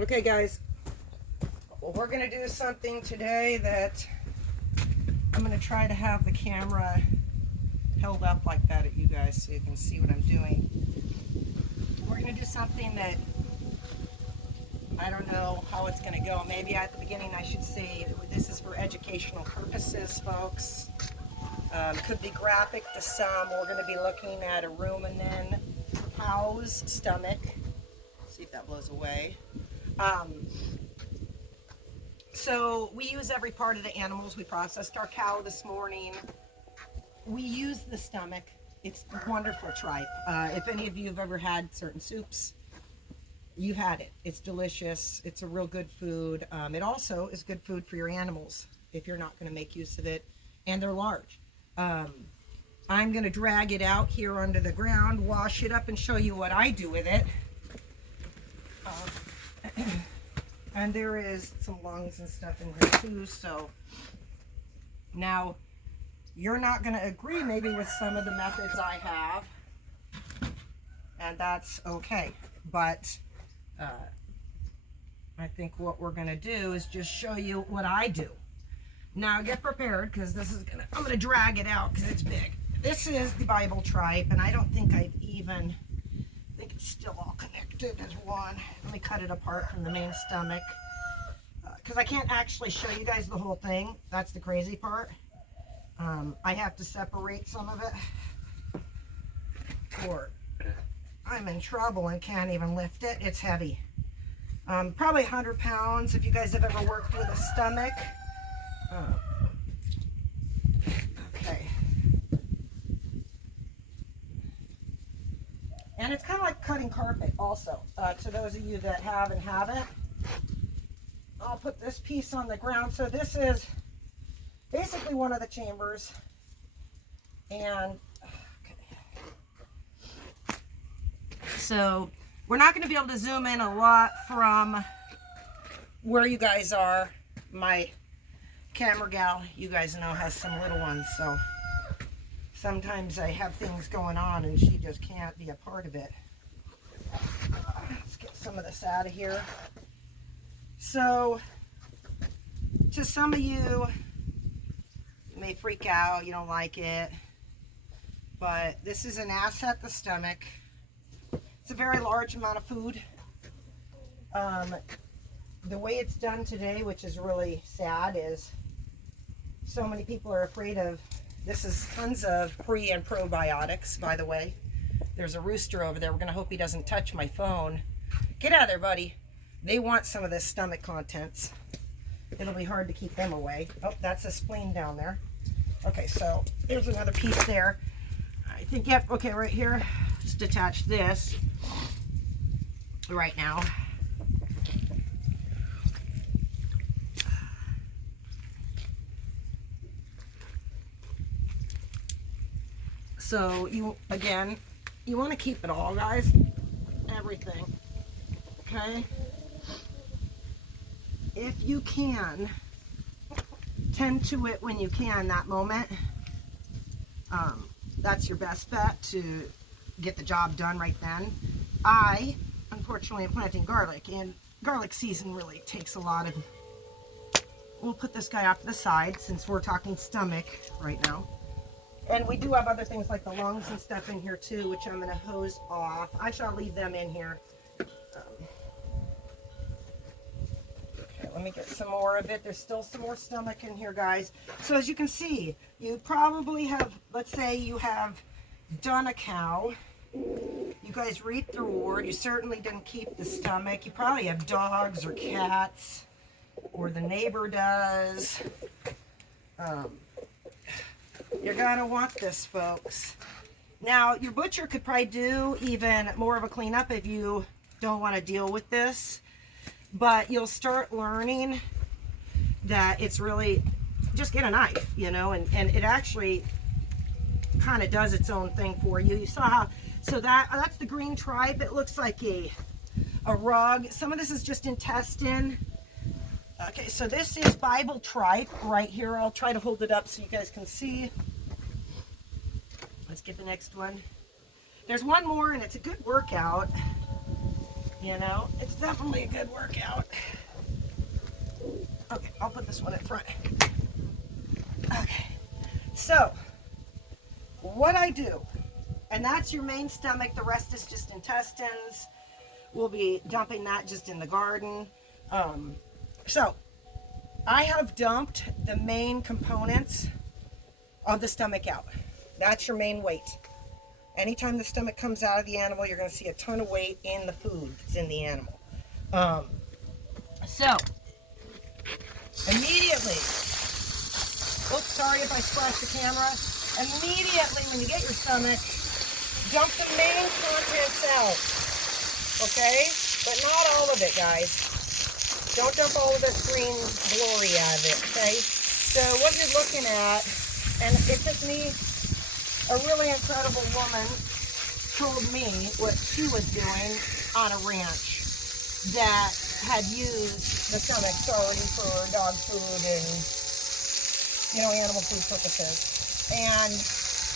Okay, guys, well, we're going to do something today that I'm going to try to have the camera held up like that at you guys so you can see what I'm doing. We're going to do something that I don't know how it's going to go. Maybe at the beginning I should say this is for educational purposes, folks. Could be graphic to some. We're going to be looking at a ruminant cow's stomach. See if that blows away. So we use every part of the animals. We processed our cow this morning. We use the stomach. It's wonderful tripe. If any of you have ever had certain soups, you've had it. It's delicious. It's a real good food. It also is good food for your animals if you're not going to make use of it. And they're large. I'm going to drag it out here under the ground, wash it up, and show you what I do with it. And there is some lungs and stuff in here too. So now you're not going to agree maybe with some of the methods I have, and that's okay. But I think what we're going to do is just show you what I do. Now get prepared, because this is gonna, I'm going to drag it out because it's big. This is the Bible tripe, and I don't think I've even, I think it's still all connected as one. Let me cut it apart from the main stomach, because I can't actually show you guys the whole thing. That's the crazy part. I have to separate some of it, or I'm in trouble and can't even lift it. It's heavy. Probably 100 pounds if you guys have ever worked with a stomach. Okay. And it's kind of like cutting carpet also. To those of you that have and haven't, I'll put this piece on the ground. So this is basically one of the chambers. And okay. So we're not going to be able to zoom in a lot from where you guys are. My camera gal, you guys know, has some little ones, so sometimes I have things going on and she just can't be a part of it. Let's get some of this out of here. So to some of you, you may freak out, you don't like it, but this is an asset, the stomach. It's a very large amount of food. The way it's done today, which is really sad, is so many people are afraid of, this is tons of pre and probiotics, by the way. There's a rooster over there. We're going to hope he doesn't touch my phone. Get out of there, buddy. They want some of this stomach contents. It'll be hard to keep them away. Oh, that's a spleen down there. Okay, so there's another piece there. I think, yep, okay, right here. Just detach this right now. So you, again, you want to keep it all, guys. Everything. Okay? If you can, tend to it when you can, that moment. That's your best bet to get the job done right then. I, unfortunately, am planting garlic, and garlic season really takes a lot of... We'll put this guy off to the side since we're talking stomach right now. And we do have other things like the lungs and stuff in here too, which I'm going to hose off. I shall leave them in here. Okay, let me get some more of it. There's still some more stomach in here, guys. So as you can see, you probably have, let's say you have done a cow. You guys reap the reward. You certainly didn't keep the stomach. You probably have dogs or cats, or the neighbor does. You're going to want this, folks. Now, your butcher could probably do even more of a cleanup if you don't want to deal with this. But you'll start learning that it's really, just get a knife, you know, and it actually kind of does its own thing for you. You saw how, so that's the green tripe. It looks like a rug. Some of this is just intestine. Okay, so this is Bible tripe right here. I'll try to hold it up so you guys can see. Let's get the next one. There's one more, and it's a good workout. You know, it's definitely a good workout. Okay, I'll put this one in front. Okay, so what I do, and that's your main stomach, the rest is just intestines. We'll be dumping that just in the garden. So I have dumped the main components of the stomach out. That's your main weight. Anytime the stomach comes out of the animal, you're going to see a ton of weight in the food that's in the animal. So immediately, oops, sorry if I splashed the camera. Immediately when you get your stomach, dump the main contents out, okay? But not all of it, guys. Don't dump all of this green glory out of it, okay? So what you're looking at, and it took me, a really incredible woman told me what she was doing on a ranch that had used the stomachs already for dog food and, you know, animal food purposes. And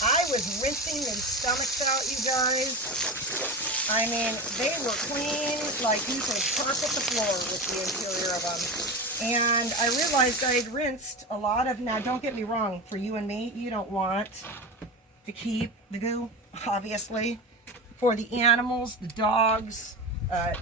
I was rinsing these stomachs out, you guys. I mean, they were clean, like you could carpet the floor with the interior of them. And I realized I'd rinsed a lot of, now don't get me wrong, for you and me, you don't want to keep the goo, obviously. For the animals, the dogs,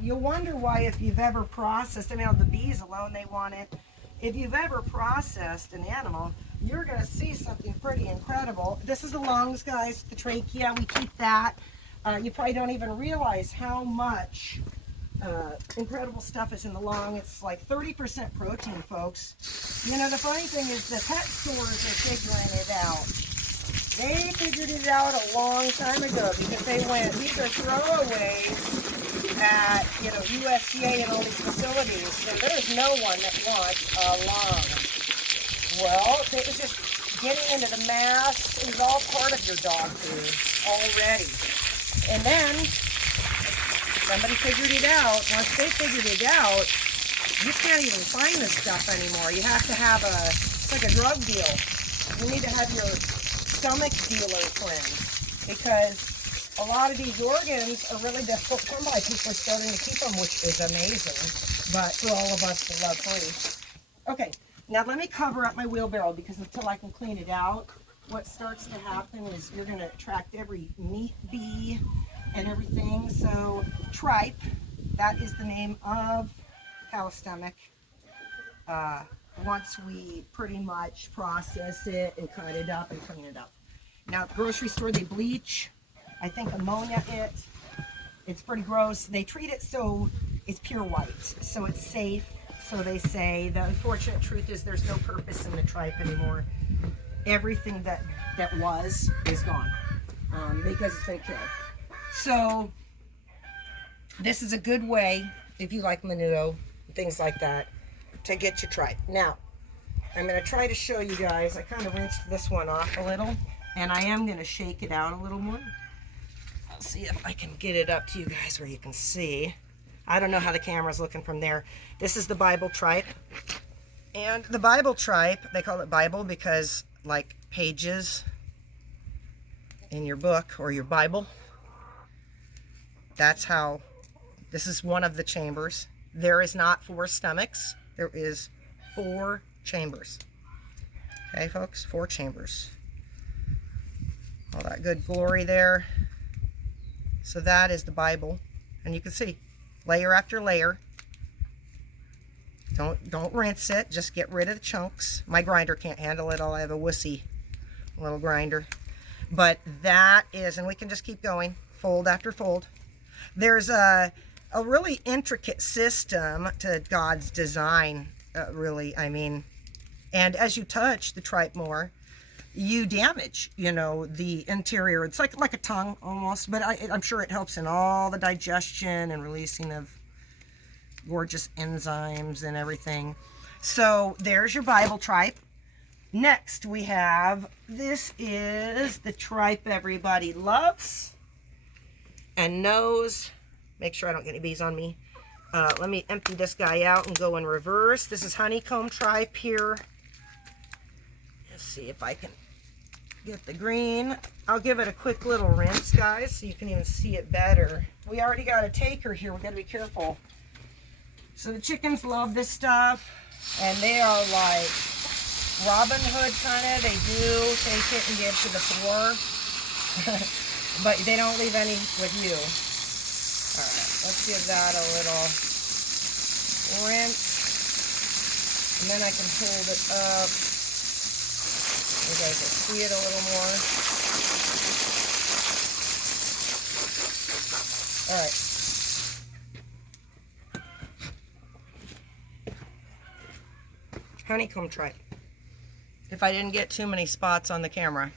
you'll wonder why if you've ever processed, I mean, the bees alone, they want it. If you've ever processed an animal, you're going to see something pretty incredible. This is the lungs, guys, the trachea, we keep that. You probably don't even realize how much incredible stuff is in the lung. It's like 30% protein, folks. You know, the funny thing is the pet stores are figuring it out. They figured it out a long time ago because they went, these are throwaways at, you know, USDA and all these facilities, and there's no one that wants a lung. Well, it was just getting into the mass. It was all part of your dog food already. And then somebody figured it out. Once they figured it out, you can't even find this stuff anymore. You have to have it's like a drug deal. You need to have your stomach dealer friend, because a lot of these organs are really difficult to come by. People are starting to keep them, which is amazing, but for all of us to love free. Okay, now let me cover up my wheelbarrow, because until I can clean it out, what starts to happen is you're going to attract every meat bee and everything. So Tripe, that is the name of cow stomach. Once we pretty much process it and cut it up and clean it up. Now at the grocery store they bleach, I think ammonia it. It's pretty gross. They treat it so it's pure white, so it's safe, so they say. The unfortunate truth is there's no purpose in the tripe anymore. Everything that was is gone because it's been killed. So this is a good way, if you like menudo, things like that, to get your tripe. Now, I'm going to try to show you guys. I kind of rinsed this one off a little, and I am going to shake it out a little more. I'll see if I can get it up to you guys where you can see. I don't know how the camera's looking from there. This is the Bible tripe. And the Bible tripe, they call it Bible because, like pages in your book or your Bible, that's how, this is one of the chambers. There is not 4 stomachs. There is 4 chambers. Okay, folks, 4 chambers. All that good glory there. So that is the Bible. And you can see, layer after layer. Don't rinse it. Just get rid of the chunks. My grinder can't handle it. I have a wussy little grinder. But that is, and we can just keep going, fold after fold. There's a really intricate system to God's design, really, I mean. And as you touch the tripe more, you damage, you know, the interior. It's like a tongue almost, but I'm sure it helps in all the digestion and releasing of gorgeous enzymes and everything. So there's your Bible tripe. Next we have, this is the tripe everybody loves and knows. Make sure I don't get any bees on me. Let me empty this guy out and go in reverse. This is honeycomb tripe here. Let's see if I can Get the green. I'll give it a quick little rinse, guys, so you can even see it better. We already got a taker here. We got to be careful. So the chickens love this stuff, and they are like Robin Hood kind of. They do take it and give to the poor, but they don't leave any with you. All right, let's give that a little rinse, and then I can hold it up. You guys can see it a little more. All right. Honeycomb tripe. If I didn't get too many spots on the camera.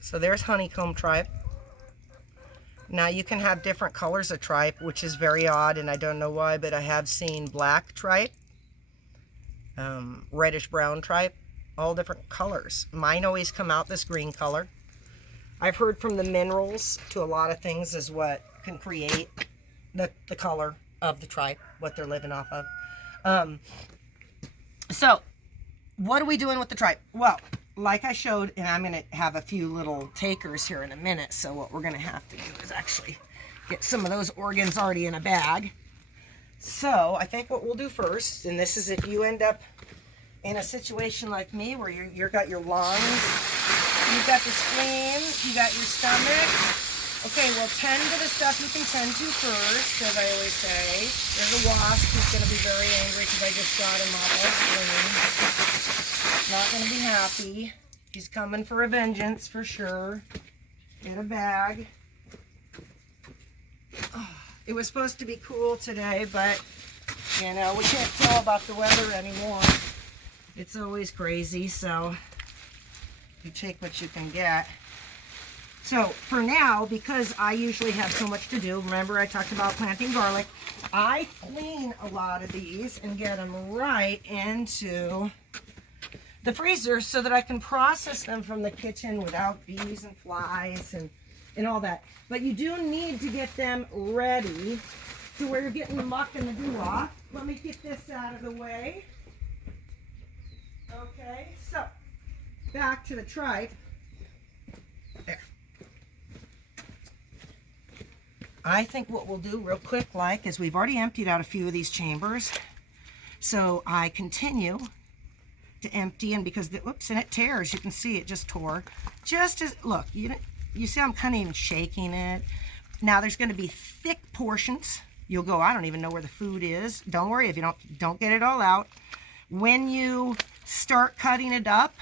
So there's honeycomb tripe. Now you can have different colors of tripe, which is very odd, and I don't know why, but I have seen black tripe, reddish brown tripe, all different colors. Mine always come out this green color. I've heard from the minerals to a lot of things is what can create the color of the tripe, what they're living off of. So what are we doing with the tripe? Well, like I showed, and I'm going to have a few little takers here in a minute, so what we're going to have to do is actually get some of those organs already in a bag. So I think what we'll do first, and this is if you end up in a situation like me where you've got your lungs, you've got the spleen, you got your stomach. Okay, well, tend to the stuff you can tend to first, as I always say. There's a wasp who's going to be very angry because I just got him off our spleen. Not going to be happy. He's coming for a vengeance for sure. Get a bag. Oh, it was supposed to be cool today, but, you know, we can't tell about the weather anymore. It's always crazy, so you take what you can get. So for now, because I usually have so much to do, remember I talked about planting garlic, I clean a lot of these and get them right into the freezer so that I can process them from the kitchen without bees and flies and all that. But you do need to get them ready to where you're getting the muck and the goo off. Let me get this out of the way. Okay, so back to the tripe. There. I think what we'll do real quick is we've already emptied out a few of these chambers. So I continue to empty, and because and it tears, you can see it just tore. Just as, look, you see I'm kind of even shaking it. Now there's going to be thick portions. You'll go, I don't even know where the food is. Don't worry if you don't get it all out. When you start cutting it up,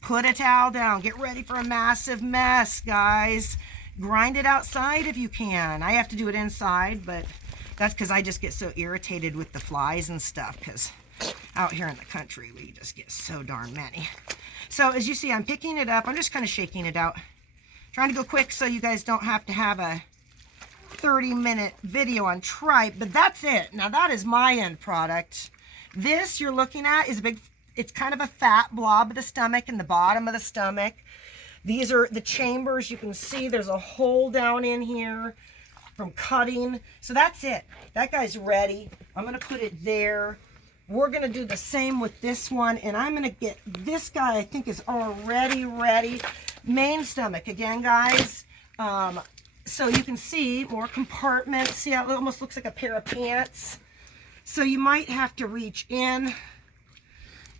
put a towel down. Get ready for a massive mess, guys. Grind it outside if you can. I have to do it inside, but that's because I just get so irritated with the flies and stuff, because out here in the country, we just get so darn many. So as you see, I'm picking it up. I'm just kind of shaking it out. Trying to go quick so you guys don't have to have a 30-minute video on tripe, but that's it. Now that is my end product. This you're looking at is it's kind of a fat blob of the stomach and the bottom of the stomach. These are the chambers. You can see there's a hole down in here from cutting. So that's it. That guy's ready. I'm going to put it there. We're going to do the same with this one. And I'm going to get this guy, I think is already ready. Main stomach again, guys. So you can see more compartments. See how it almost looks like a pair of pants. So you might have to reach in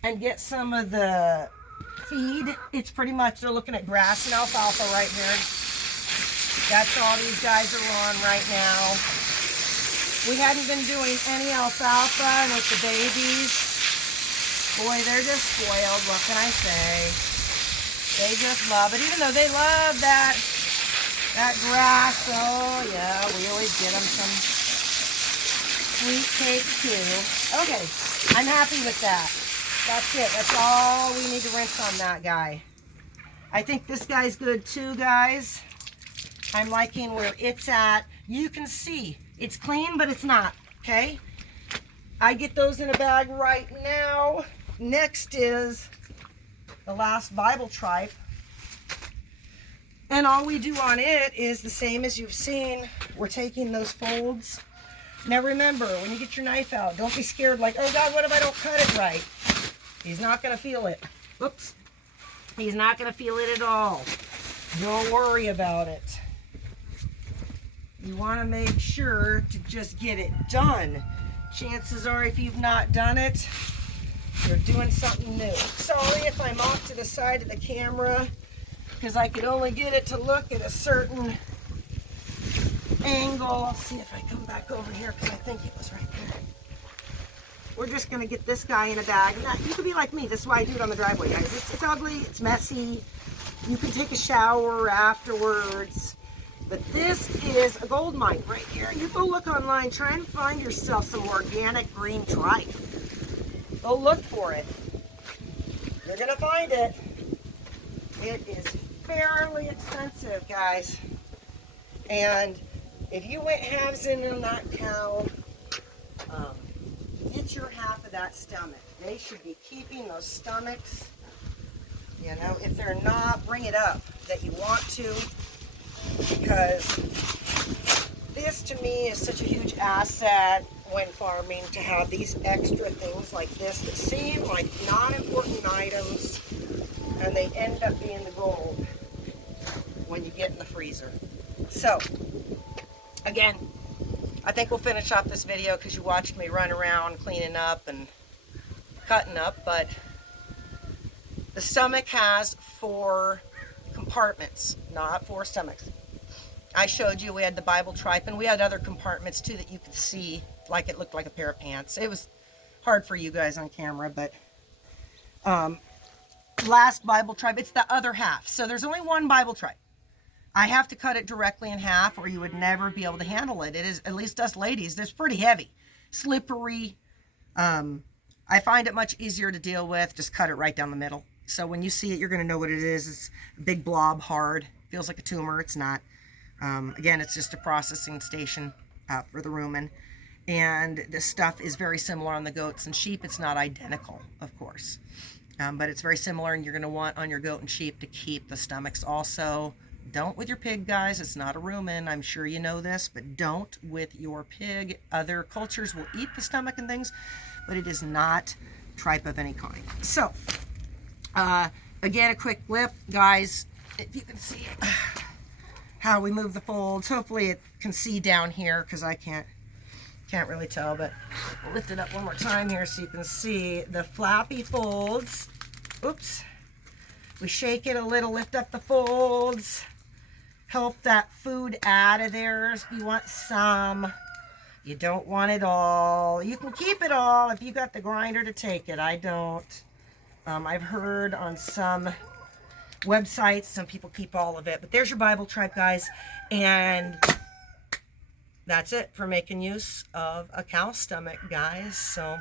and get some of the feed. It's pretty much, they're looking at grass and alfalfa right here. That's all these guys are on right now. We hadn't been doing any alfalfa with the babies. Boy, they're just spoiled. What can I say? They just love it, even though they love that grass. Oh yeah, we always get them some sweet cake too. Okay, I'm happy with that. That's it. That's all we need to rinse on that guy. I think this guy's good too, guys. I'm liking where it's at. You can see it's clean, but it's not, okay? I get those in a bag right now. Next is the last Bible tripe. And all we do on it is the same as you've seen. We're taking those folds Now remember, when you get your knife out, don't be scared like, oh God, what if I don't cut it right? He's not going to feel it. Whoops. He's not going to feel it at all. Don't worry about it. You want to make sure to just get it done. Chances are, if you've not done it, you're doing something new. Sorry if I'm off to the side of the camera, because I could only get it to look at a certain angle. I'll see if I come back over here, because I think it was right there. We're just going to get this guy in a bag. And you could be like me. This is why I do it on the driveway, guys. It's ugly. It's messy. You can take a shower afterwards. But this is a gold mine right here. You go look online. Try and find yourself some organic green tripe. Go look for it. You're going to find it. It is fairly expensive, guys. And if you went halves in on that cow, get your half of that stomach. They should be keeping those stomachs. You know, if they're not, bring it up that you want to, because this to me is such a huge asset when farming, to have these extra things like this that seem like non-important items, and they end up being the gold when you get in the freezer. So, again, I think we'll finish off this video because you watched me run around cleaning up and cutting up, but the stomach has 4 compartments, not 4 stomachs. I showed you we had the Bible tripe, and we had other compartments too that you could see, like it looked like a pair of pants. It was hard for you guys on camera, but last Bible tripe, it's the other half. So there's only one Bible tripe. I have to cut it directly in half, or you would never be able to handle it. It is, at least us ladies, it's pretty heavy, slippery. I find it much easier to deal with. Just cut it right down the middle. So when you see it, you're going to know what it is. It's a big blob, hard. Feels like a tumor. It's not. Again, it's just a processing station for the rumen. And this stuff is very similar on the goats and sheep. It's not identical, of course. But it's very similar, and you're going to want on your goat and sheep to keep the stomachs also. Don't with your pig, guys. It's not a rumen. I'm sure you know this, but don't with your pig. Other cultures will eat the stomach and things, but it is not tripe of any kind. So, again, a quick flip, guys. If you can see how we move the folds. Hopefully it can see down here, because I can't really tell, but I'll lift it up one more time here so you can see the flappy folds. Oops. We shake it a little, lift up the folds, help that food out of there if you want some. You don't want it all. You can keep it all if you got the grinder to take it. I don't. I've heard on some websites some people keep all of it, but there's your Bible tripe, guys, and that's it for making use of a cow stomach, guys. So